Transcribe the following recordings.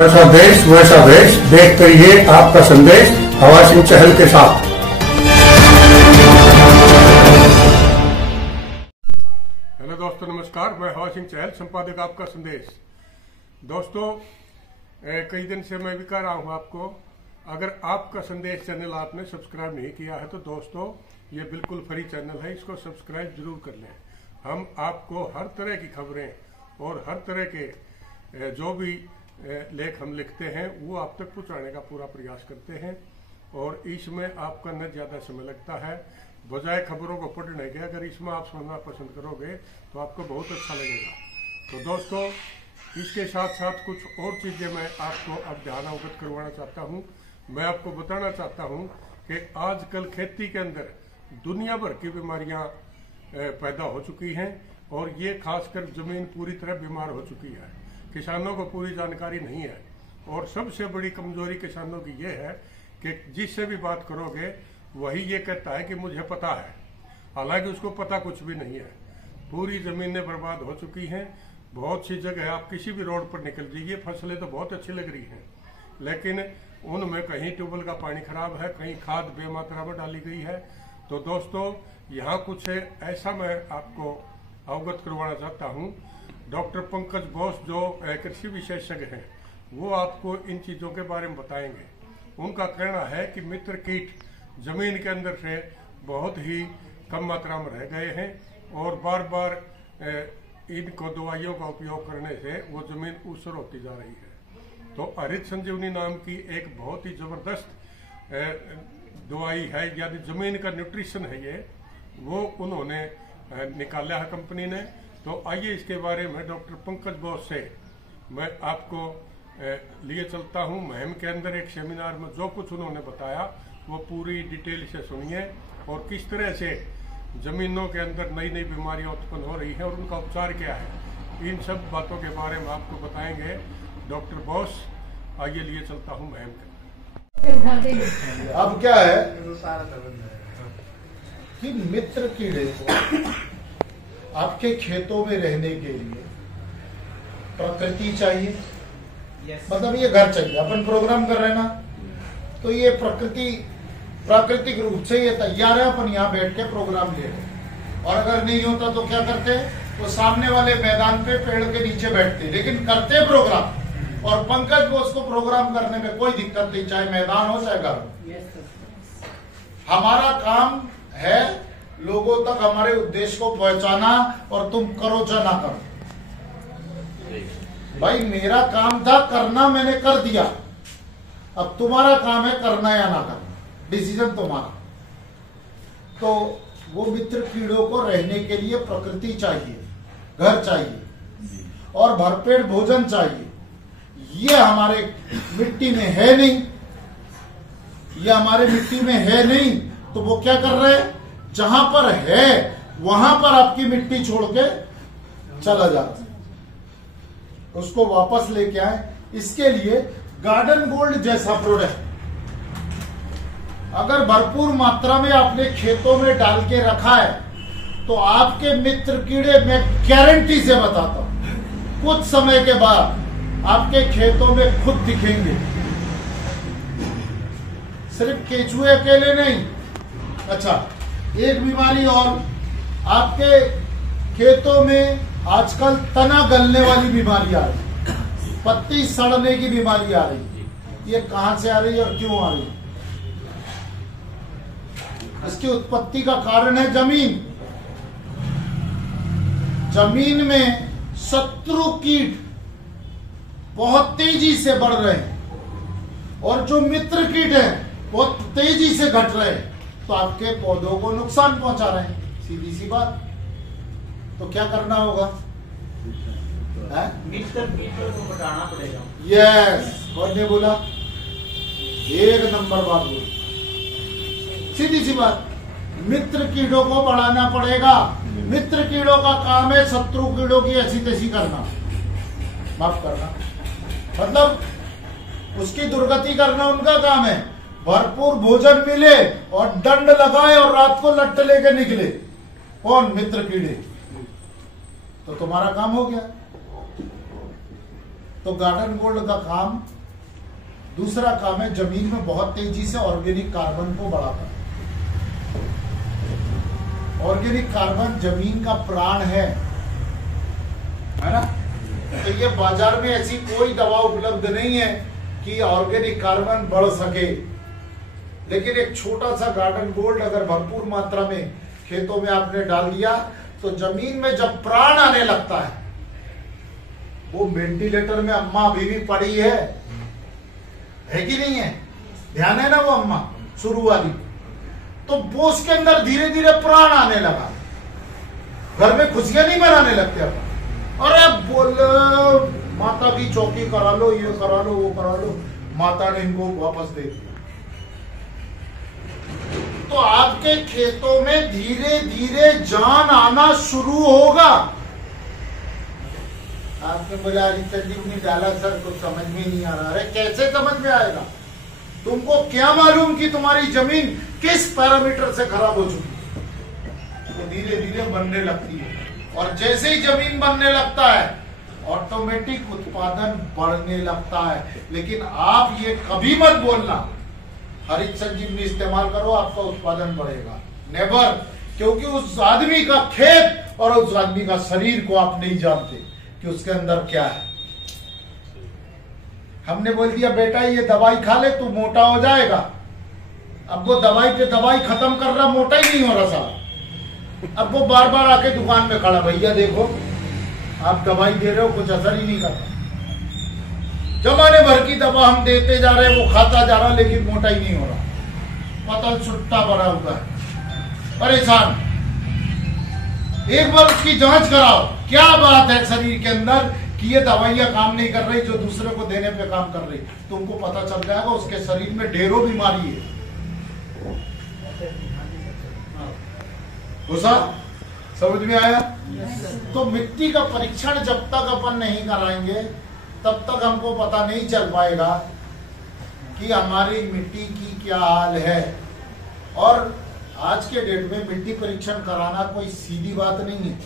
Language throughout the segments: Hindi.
जैसा देश वैसा वेश, देखते रहिए आपका संदेश हवा सिंह चहल के साथ। हेलो दोस्तों, नमस्कार। मैं हवा सिंह चहल, संपादक आपका संदेश। दोस्तों, कई दिन से मैं भी कह रहा हूं आपको, अगर आपका संदेश चैनल आपने सब्सक्राइब नहीं किया है तो दोस्तों ये बिल्कुल फ्री चैनल है, इसको सब्सक्राइब जरूर कर लें। हम आपको हर तरह की खबरें और हर तरह के जो भी लेख हम लिखते हैं वो आप तक पहुंचाने का पूरा प्रयास करते हैं, और इसमें आपका न ज़्यादा समय लगता है। बजाय खबरों को पढ़ने के अगर इसमें आप सुनना पसंद करोगे तो आपको बहुत अच्छा लगेगा। तो दोस्तों, इसके साथ साथ कुछ और चीज़ें मैं आपको अब ध्यान अवगत करवाना चाहता हूँ। मैं आपको बताना चाहता हूँ कि आजकल खेती के अंदर दुनिया भर की बीमारियाँ पैदा हो चुकी हैं, और ये खासकर ज़मीन पूरी तरह बीमार हो चुकी है। किसानों को पूरी जानकारी नहीं है, और सबसे बड़ी कमजोरी किसानों की ये है कि जिससे भी बात करोगे वही ये कहता है कि मुझे पता है, हालांकि उसको पता कुछ भी नहीं है। पूरी ज़मीनें बर्बाद हो चुकी हैं। बहुत सी जगह आप किसी भी रोड पर निकल जाइए, फसलें तो बहुत अच्छी लग रही हैं, लेकिन उनमें कहीं ट्यूबवेल का पानी खराब है, कहीं खाद बेमात्रा में डाली गई है। तो दोस्तों, यहाँ कुछ ऐसा मैं आपको अवगत करवाना चाहता हूँ। डॉक्टर पंकज बोस जो कृषि विशेषज्ञ हैं, वो आपको इन चीज़ों के बारे में बताएंगे। उनका कहना है कि मित्र कीट जमीन के अंदर से बहुत ही कम मात्रा में रह गए हैं, और बार बार इनको दवाइयों का उपयोग करने से वो जमीन ऊसर होती जा रही है। तो हरित संजीवनी नाम की एक बहुत ही जबरदस्त दवाई है, यानी जमीन का न्यूट्रिशन है ये, वो उन्होंने निकाला है कंपनी ने। तो आइए इसके बारे में डॉक्टर पंकज बोस से मैं आपको लिए चलता हूं। महम के अंदर एक सेमिनार में जो कुछ उन्होंने बताया वो पूरी डिटेल से सुनिए, और किस तरह से जमीनों के अंदर नई नई बीमारियां उत्पन्न हो रही हैं और उनका उपचार क्या है, इन सब बातों के बारे में आपको बताएंगे डॉक्टर बोस। आइए लिए चलता हूं महम के। अब क्या है कि मित्र कीड़े को आपके खेतों में रहने के लिए प्रकृति चाहिए। मतलब ये घर चाहिए। अपन प्रोग्राम कर रहे हैं ना, तो ये प्राकृतिक रूप से ये तैयार है, अपन यहाँ बैठ के प्रोग्राम ले रहे हैं। और अगर नहीं होता तो क्या करते हैं, तो सामने वाले मैदान पे पेड़ के नीचे बैठते, लेकिन करते प्रोग्राम। और पंकज बोस को प्रोग्राम करने में कोई दिक्कत नहीं, चाहे मैदान हो चाहे घर हो। हमारा काम है लोगों तक हमारे उद्देश्य को पहुंचाना, और तुम करो चाहे ना करो। भाई मेरा काम था करना, मैंने कर दिया। अब तुम्हारा काम है करना या ना करना, डिसीजन तुम्हारा। तो वो मित्र कीड़ों को रहने के लिए प्रकृति चाहिए, घर चाहिए, और भरपेट भोजन चाहिए। ये हमारे मिट्टी में है नहीं, ये हमारे मिट्टी में है नहीं। तो वो क्या कर रहे हैं, जहां पर है वहां पर आपकी मिट्टी छोड़ के चला जाता है, उसको वापस लेके आए। इसके लिए गार्डन गोल्ड जैसा प्रोडक्ट अगर भरपूर मात्रा में आपने खेतों में डाल के रखा है, तो आपके मित्र कीड़े, मैं गारंटी से बताता हूं, कुछ समय के बाद आपके खेतों में खुद दिखेंगे। सिर्फ केचुए अकेले नहीं। अच्छा, एक बीमारी और, आपके खेतों में आजकल तना गलने वाली बीमारी आ रही, पत्ती सड़ने की बीमारी आ रही। ये कहां से आ रही है और क्यों आ रही है? इसकी उत्पत्ति का कारण है जमीन। जमीन में शत्रु कीट बहुत तेजी से बढ़ रहे हैं, और जो मित्र कीट हैं बहुत तेजी से घट रहे हैं, तो आपके पौधों को नुकसान पहुंचा रहे हैं। सीधी सी बात। तो क्या करना होगा, मित्र कीटों को हटाना पड़ेगा। यस, कौन ने बोला? एक नंबर बात बोली, सीधी सी बात। मित्र कीड़ों को बढ़ाना पड़ेगा। मित्र कीड़ों का काम है शत्रु कीड़ों की ऐसी तैसी करना, माफ करना, मतलब उसकी दुर्गति करना उनका काम है। भरपूर भोजन मिले और दंड लगाए और रात को लट्ट लेके निकले, कौन? मित्र कीड़े। तो तुम्हारा काम हो गया। तो गार्डन गोल्ड का काम, दूसरा काम है जमीन में बहुत तेजी से ऑर्गेनिक कार्बन को बढ़ाता है। ऑर्गेनिक कार्बन जमीन का प्राण है ना। तो ये बाजार में ऐसी कोई दवा उपलब्ध नहीं है कि ऑर्गेनिक कार्बन बढ़ सके, लेकिन एक छोटा सा गार्डन गोल्ड अगर भरपूर मात्रा में खेतों में आपने डाल दिया तो जमीन में जब प्राण आने लगता है, वो वेंटिलेटर में अम्मा अभी भी पड़ी है कि नहीं है, ध्यान है ना वो अम्मा शुरू वाली, तो वो उसके अंदर धीरे धीरे प्राण आने लगा। घर में खुशियां नहीं मनाने लगते अपन, अरे बोल माता की चौकी करा लो, ये करा लो, वो करा लो, माता ने इनको वापस दे दिया। तो आपके खेतों में धीरे धीरे जान आना शुरू होगा। आपने बोला हरिचंद जी ने डाला सर, कुछ समझ में नहीं आ रहा। अरे कैसे समझ में आएगा? तुमको क्या मालूम कि तुम्हारी जमीन किस पैरामीटर से खराब हो चुकी है? तो धीरे धीरे बनने लगती है, और जैसे ही जमीन बनने लगता है ऑटोमेटिक उत्पादन बढ़ने लगता है। लेकिन आप ये कभी मत बोलना हरित संजीवनी इस्तेमाल करो आपका उत्पादन बढ़ेगा, नेवर। क्योंकि उस आदमी का खेत और उस आदमी का शरीर को आप नहीं जानते कि उसके अंदर क्या है। हमने बोल दिया बेटा ये दवाई खा ले तू मोटा हो जाएगा, अब वो दवाई पे दवाई खत्म कर रहा, मोटा ही नहीं हो रहा साला। अब वो बार बार आके दुकान में खड़ा, भैया देखो आप दवाई दे रहे हो, कुछ असर ही नहीं कर रहा। जमाने भर की दवा हम देते जा रहे हैं, वो खाता जा रहा लेकिन मोटा ही नहीं हो रहा, पतल सुट्टा बड़ा हुआ है, परेशान। एक बार उसकी जांच कराओ, क्या बात है शरीर के अंदर कि ये दवाइयां काम नहीं कर रही जो दूसरे को देने पे काम कर रही, तुमको पता चल जाएगा उसके शरीर में ढेरों बीमारी है। घुसा? समझ में आया? तो मिट्टी का परीक्षण जब तक अपन नहीं कराएंगे तब तक हमको पता नहीं चल पाएगा कि हमारी मिट्टी की क्या हाल है। और आज के डेट में मिट्टी परीक्षण कराना कोई सीधी बात नहीं है,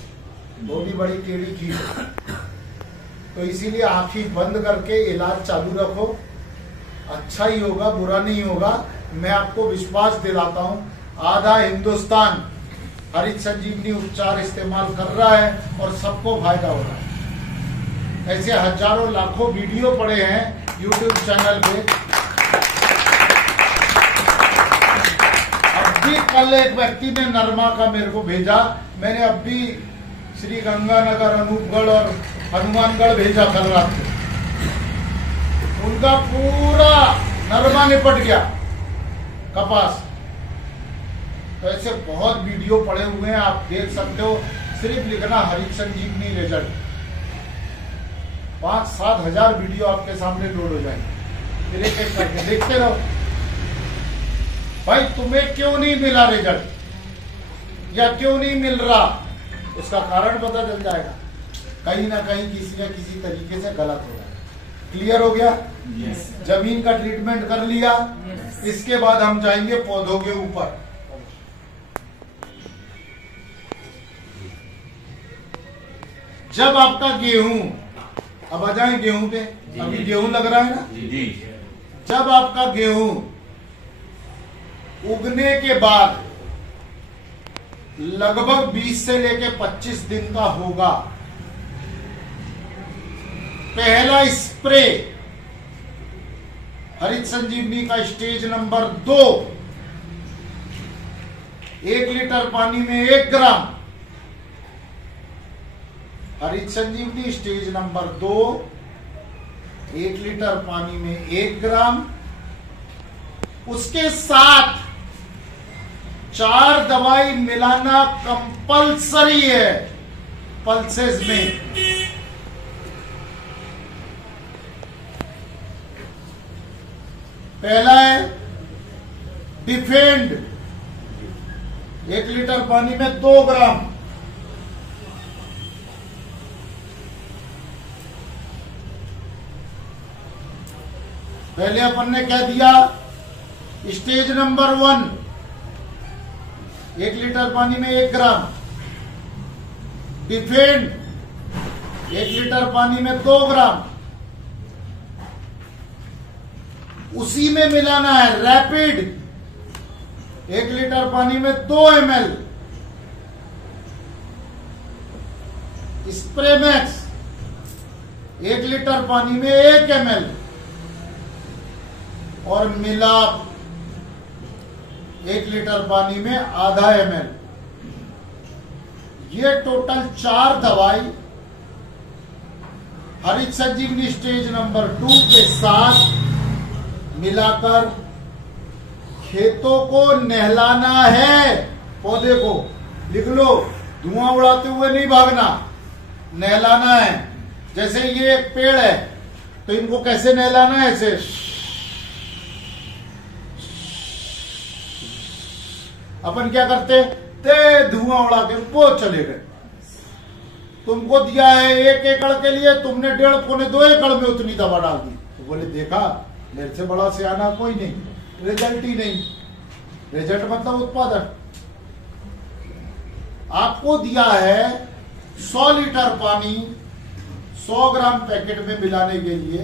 वो भी बड़ी टेढ़ी चीज है। तो इसीलिए आंखें बंद करके इलाज चालू रखो, अच्छा ही होगा, बुरा नहीं होगा। मैं आपको विश्वास दिलाता हूं, आधा हिंदुस्तान हरित संजीवनी उपचार इस्तेमाल कर रहा है और सबको फायदा हो रहा है। ऐसे हजारों लाखों वीडियो पड़े हैं YouTube चैनल पे। अब भी कल एक व्यक्ति ने नरमा का मेरे को भेजा, मैंने अब भी श्री गंगानगर, अनूपगढ़ और हनुमानगढ़ भेजा कल रात को, उनका पूरा नरमा निपट गया कपास। तो ऐसे बहुत वीडियो पड़े हुए हैं, आप देख सकते हो। सिर्फ लिखना हरित संजीवनी रिजल्ट, 5-7 हजार वीडियो आपके सामने लोड हो जाएंगे, फिर एक एक करके देखते रहो। भाई तुम्हें क्यों नहीं मिला रिजल्ट या क्यों नहीं मिल रहा, उसका कारण पता चल जाएगा। कहीं ना कहीं किसी न किसी तरीके से गलत हो रहा है। क्लियर हो गया? yes. जमीन का ट्रीटमेंट कर लिया, yes. इसके बाद हम जाएंगे पौधों के ऊपर। जब आपका गेहूं, अब आ जाए गेहूं पे, अभी गेहूं लग रहा है ना जी। जब आपका गेहूं उगने के बाद लगभग 20 से लेके 25 दिन का होगा, पहला स्प्रे हरित संजीवनी का स्टेज नंबर 2, 1 लीटर पानी में 1 ग्राम हरित संजीवनी। स्टेज नंबर 2, 1 लीटर पानी में 1 ग्राम। उसके साथ 4 दवाई मिलाना कंपलसरी है पल्सेस में। पहला है डिफेंड, 1 लीटर पानी में 2 ग्राम। पहले अपन ने क्या दिया, स्टेज नंबर 1, 1 लीटर पानी में 1 ग्राम। डिफेंड 1 लीटर पानी में 2 ग्राम। उसी में मिलाना है। रैपिड 1 लीटर पानी में 2 ml, स्प्रे मैक्स 1 लीटर पानी में 1 ml, और मिलाप 1 लीटर पानी में आधा ml। ये टोटल 4 दवाई हरित संजीवनी स्टेज नंबर 2 के साथ मिलाकर खेतों को नहलाना है। पौधे को लिख लो, धुआं उड़ाते हुए नहीं भागना, नहलाना है। जैसे ये एक पेड़ है तो इनको कैसे नहलाना है? ऐसे अपन क्या करते, ते धुआं उड़ा के वो चले गए। तुमको दिया है 1 एकड़ के लिए, तुमने 1.5-2 एकड़ में उतनी दवा डाल दी। तो बोले देखा, मेरे से बड़ा सियाना कोई नहीं, रिजल्ट ही नहीं। रिजल्ट मतलब उत्पादन। आपको दिया है 100 लीटर पानी 100 ग्राम पैकेट में मिलाने के लिए,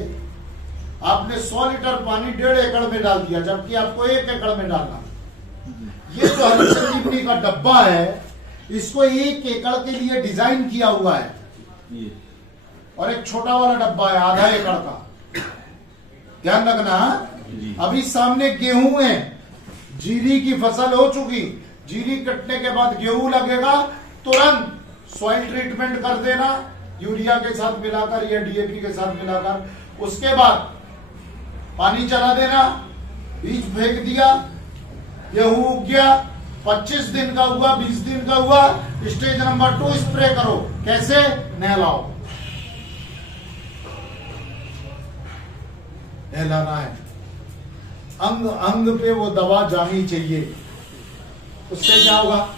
आपने 100 लीटर पानी 1.5 एकड़ में डाल दिया, जबकि आपको 1 एकड़ में डालना। ये जो हरित संजीवनी का डब्बा है, इसको 1 एकड़ के लिए डिजाइन किया हुआ है, और एक छोटा वाला डब्बा है आधा एकड़ का। ध्यान रखना। अभी सामने गेहूं है, जीरी की फसल हो चुकी, जीरी कटने के बाद गेहूं लगेगा, तुरंत सॉइल ट्रीटमेंट कर देना यूरिया के साथ मिलाकर या डीएपी के साथ मिलाकर। उसके बाद पानी चला देना, बीज फेंक दिया, गेहूं उग गया, 25 दिन का हुआ, 20 दिन का हुआ, स्टेज नंबर 2 स्प्रे करो। कैसे? नहलाओ, नहलाना है। अंग अंग पे वो दवा जानी चाहिए। उससे क्या होगा?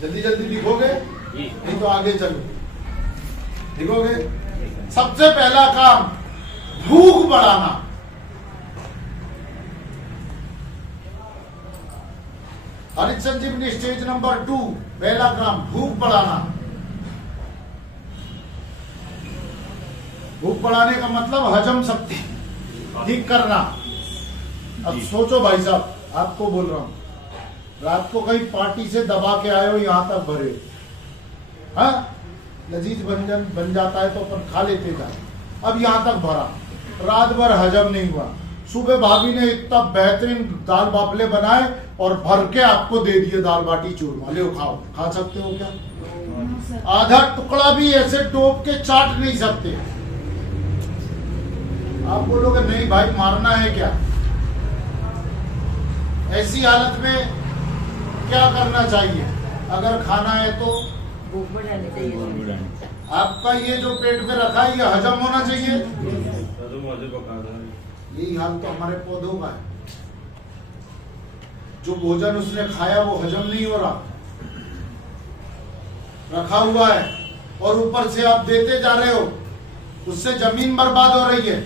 जल्दी जल्दी लिखोगे, नहीं तो आगे चलो। लिखोगे। सबसे पहला काम, भूख बढ़ाना। हरित संजीवनी स्टेज नंबर 2 पहला काम, भूख बढ़ाना। भूख बढ़ाने का मतलब हजम शक्ति ठीक करना। अब सोचो भाई साहब, आपको बोल रहा हूं, रात को कहीं पार्टी से दबा के आए हो, यहां तक भरे, हाँ लजीज व्यंजन बन जाता है तो अपन खा लेते जाए। अब यहां तक भरा, रात भर हजम नहीं हुआ। सुबह भाभी ने इतना बेहतरीन दाल बाफले बनाए और भर के आपको दे दिए दाल बाटी चूरमा, ले खाओ। खा सकते हो क्या? आधा टुकड़ा भी ऐसे डोब के चाट नहीं सकते। आप बोलोगे नहीं भाई मारना है क्या? ऐसी हालत में क्या करना चाहिए? अगर खाना है तो भूख बढ़ानी चाहिए। आपका ये जो पेट में रखा है ये हजम होना चाहिए। यही हाल तो हमारे पौधों का है। जो भोजन उसने खाया वो हजम नहीं हो रहा, रखा हुआ है, और ऊपर से आप देते जा रहे हो, उससे जमीन बर्बाद हो रही है,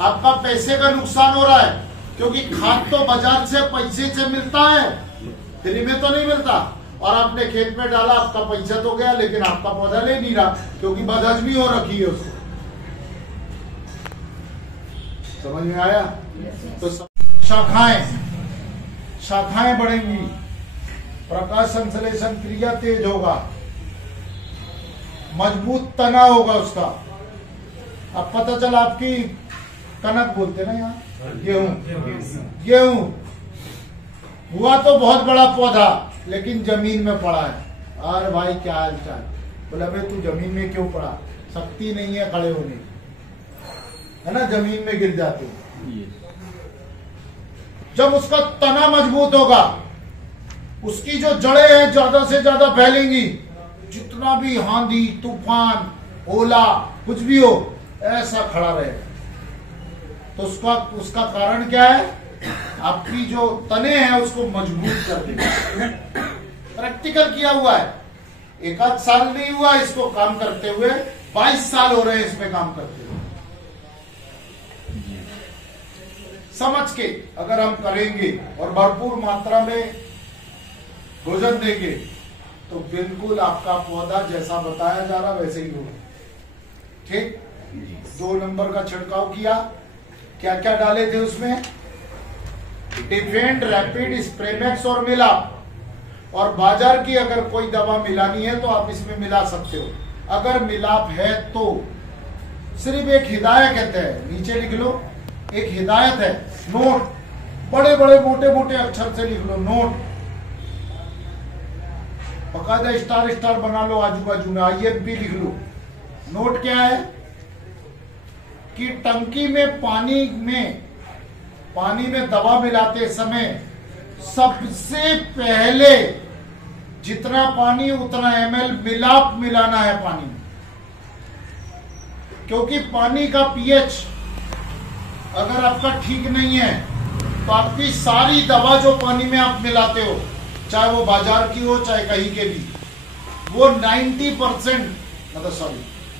आपका पैसे का नुकसान हो रहा है। क्योंकि खाद तो बाजार से पैसे से मिलता है, फ्री में तो नहीं मिलता। और आपने खेत में डाला, आपका पैसा तो गया, लेकिन आपका पौधा ले नहीं रहा, क्योंकि बदहजमी हो रखी है उसको। समझ में आया? तो शाखाएं बढ़ेंगी, प्रकाश संश्लेषण क्रिया तेज होगा, मजबूत तना होगा उसका। अब पता चला आपकी कनक बोलते ना यहाँ, गेहूं हुआ तो बहुत बड़ा पौधा, लेकिन जमीन में पड़ा है। अरे भाई क्या हाल चाल? बोला भाई तू जमीन में क्यों पड़ा? शक्ति नहीं है खड़े होने की, है ना, जमीन में गिर जाते हैं। जब उसका तना मजबूत होगा, उसकी जो जड़ें हैं ज्यादा से ज्यादा फैलेंगी। जितना भी आंधी तूफान ओला कुछ भी हो, ऐसा खड़ा रहेगा। तो उसका कारण क्या है? आपकी जो तने हैं उसको मजबूत कर देगा। प्रैक्टिकल किया हुआ है, 1 साल नहीं हुआ इसको काम करते हुए, 22 साल हो रहे हैं इसमें काम करते हुए। समझ के अगर हम करेंगे और भरपूर मात्रा में भोजन देंगे, तो बिल्कुल आपका पौधा जैसा बताया जा रहा वैसे ही होगा। ठीक, 2 नंबर का छिड़काव किया, क्या क्या डाले थे उसमें? डिफेंड, रैपिड, स्प्रेमैक्स और मिलाप। और बाजार की अगर कोई दवा मिलानी है तो आप इसमें मिला सकते हो। अगर मिलाप है तो सिर्फ एक हिदायत है, नीचे लिख लो, एक हिदायत है, नोट, बड़े बड़े मोटे मोटे अक्षर से लिख लो, नोट, बकायदा स्टार स्टार बना लो आजू बाजू में, IMP लिख लो। नोट क्या है कि टंकी में पानी में दवा मिलाते समय सबसे पहले जितना पानी उतना ml मिलाप मिलाना है पानी में, क्योंकि पानी का pH अगर आपका ठीक नहीं है तो आपकी सारी दवा जो पानी में आप मिलाते हो, चाहे वो बाजार की हो चाहे कहीं के भी, वो 90% मतलब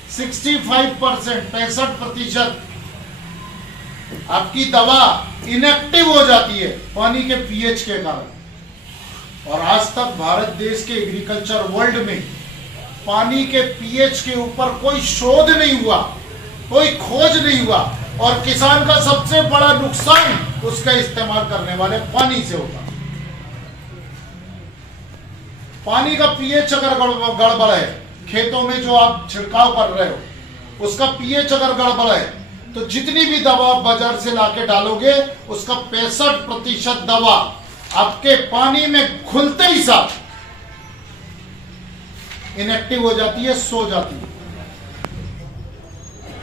65%, 65% आपकी दवा इनएक्टिव हो जाती है पानी के pH के कारण। और आज तक भारत देश के एग्रीकल्चर वर्ल्ड में पानी के pH के ऊपर कोई शोध नहीं हुआ, कोई खोज नहीं हुआ, और किसान का सबसे बड़ा नुकसान उसका इस्तेमाल करने वाले पानी से होता। पानी का pH अगर गड़बड़ है, खेतों में जो आप छिड़काव कर रहे हो उसका pH अगर गड़बड़ है तो जितनी भी दवा आप बाजार से लाके डालोगे उसका 65% दवा आपके पानी में घुलते ही साथ इनएक्टिव हो जाती है, सो जाती है।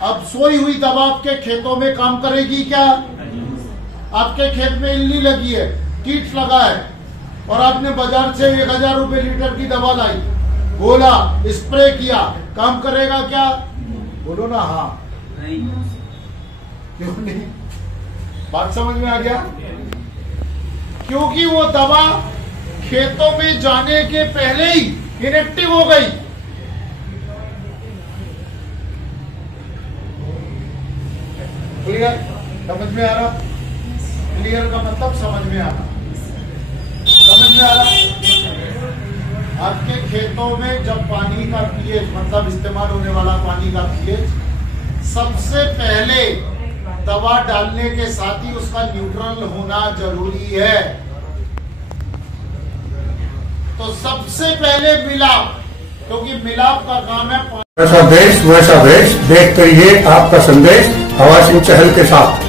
अब सोई हुई दवा आपके खेतों में काम करेगी क्या? आपके खेत में इल्ली लगी है, कीट लगा है, और आपने बाजार से 1000 रुपए लीटर की दवा लाई, बोला, स्प्रे किया, काम करेगा क्या? बोलो ना हाँ, क्यों नहीं? बात समझ में आ गया? क्योंकि वो दवा खेतों में जाने के पहले ही इनएक्टिव हो गई। क्लियर? समझ में आ रहा? क्लियर का मतलब समझ में आना। समझ में आ रहा? आपके खेतों में जब पानी का pH मतलब इस्तेमाल होने वाला पानी का pH सबसे पहले दवा डालने के साथ ही उसका न्यूट्रल होना जरूरी है। तो सबसे पहले मिलाप, क्योंकि मिलाप का काम है वैसा देश वैसा भेष, देख करिए आपका संदेश हवा सिंह चहल के साथ।